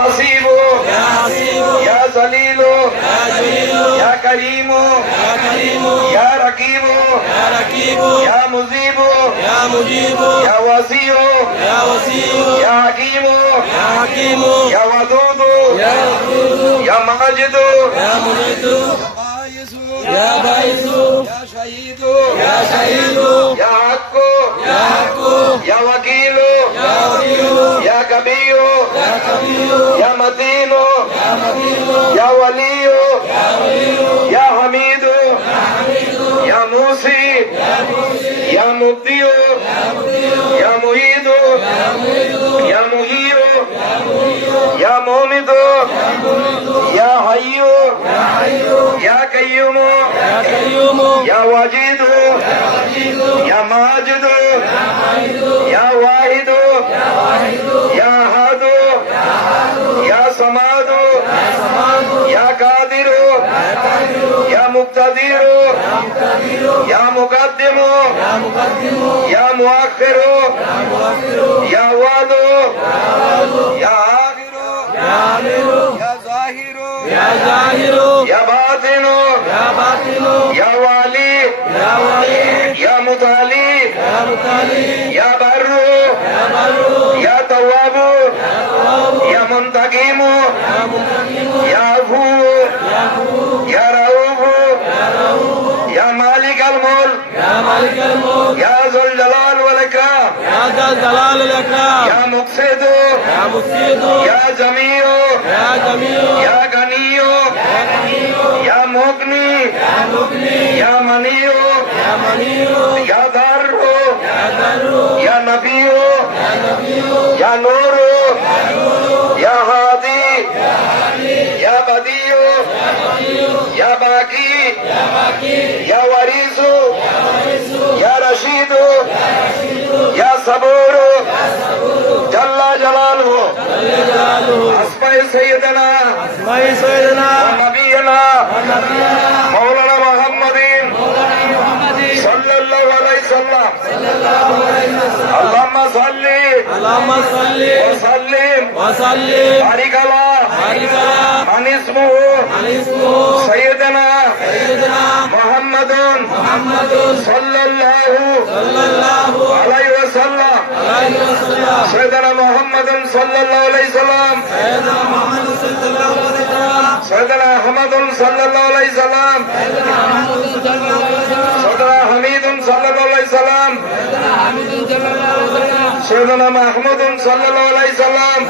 حسيب يا ذليل يا كريم يا رقيب يا مجيب يا وسيع يا حكيم يا ودود يا ماجد يا باعث يا شهيد يا حق يا وكيل يا كبير يا متين يا ولي يا حميد يا موسي يا مبدي يا معيد يا مغير يا مومد يا حي يا قيوم يا واجد يا ماجد يا واحد يا أحد يا صمد يا قادر يا مقتدر يا مقدم يا مؤخر يا واد يا آخر يا ظاهر يا باطن يا والي يا متعالي يا بر يا تواب يا منتقم يا عفو يا رؤوف يا مالك الملك يا ذو الجلال والإكرام يا مقصد يا جميع يا غني يا مغني يا مني يا ضر يا نبي يا نور يا هادي يا بديع يا باقي يا وريث يا رشيد يا صبور جل جلاله أسماء سيدنا ونبينا مولانا محمد صلى الله عليه وسلم اللهم صل وسلم بارك على من اسمه سيدنا محمد صلى الله عليه وسلم سيدنا محمد صلى الله عليه وسلم سيدنا أحمد صلى الله عليه وسلم سيدنا حميد صلى الله عليه وسلم سيدنا محمود صلى الله عليه وسلم